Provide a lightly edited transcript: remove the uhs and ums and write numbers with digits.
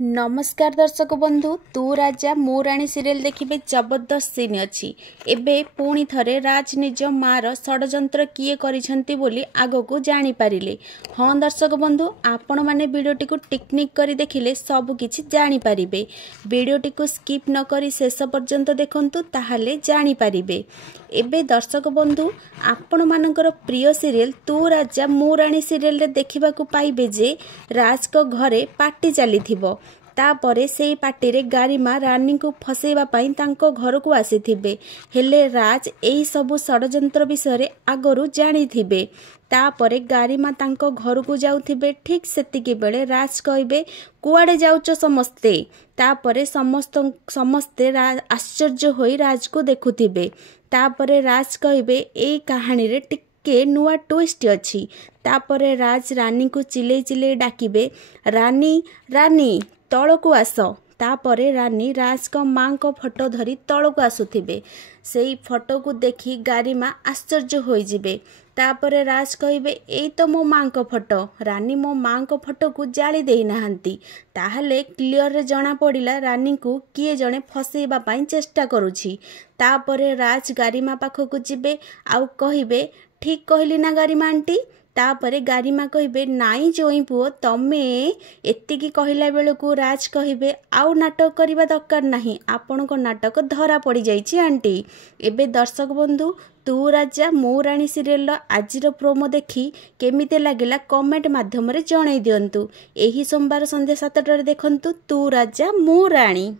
नमस्कार दर्शक बंधु तू राजा मो राणी सीरियल देखिबे जबरदस्त सीन अच्छी एबे पुणी थरे राज निज मार षडयंत्र किए करिसंती बोली आगको जानी पारिले। हाँ दर्शक बंधु आपण माने वीडियोटी को टिकनिक करी देखिले सब किछि जानी पारिबे। वीडियोटी को स्किप न करी शेष पर्यंत देखंतु ताहाले जानी पारिबे। एबे दर्शक बंधु आपण मानकर प्रिय सीरियल तू राजा मो राणी सीरियल रे देखिबा को पाइबे जे राज को घरे पार्टी चली थिबो। तापरे से पार्टी रे गारिमा रानी को फसेबा पाई तांको घर को आसीथिबे हेले राज एई सबु षडयंत्र विषय आगरू जानी थिबे। तापरे गारिमा तांको घर को जाउथिबे ठीक सेतिकी बेले राज कहबे कुआडे जाउचो समस्ते। तापरे समस्ते आश्चर्य होई राज को देखुथिबे। तापरे राज कहबे एई कहानी रे के नुआ ट्विस्ट अच्छी। तापरे राज रानी को चिले चिले डाकिबे रानी रानी तल को आस। तापरे रानी राज को माँ को फोटो धरी तल को आसुथिबे सेई फोटो को देखी गारिमा आश्चर्य होई जिबे। तापरे राज कहबे एई तो मो माँ को फोटो रानी मो माँ को फोटो को जाली देई नाहंती। ताहले क्लियर रे जना पड़िला रानी को किए जणे फसेबा पाई चेष्टा करूछि। तापरे राज गारिमा पाखकु जिबे आउ कहबे ठीक कहली ना गारिमा आंटी। तापरे गारिमा कहबे नाई जोई पुओ तमे एतिकी कहला बेलକୁ राज कहबे आउ नाटक करबा दरकार नाही आपण को नाटक धरा पड़ी जाइछि आंटी। एबे दर्शक बंधु तू राजा मो राणी सीरियल आजिर प्रोमो देखी केमिते लागिला कमेंट माध्यम रे जणाई दियंतु। एही सोमवार संध्या 7 टारे देखंतु तू राजा मो राणी।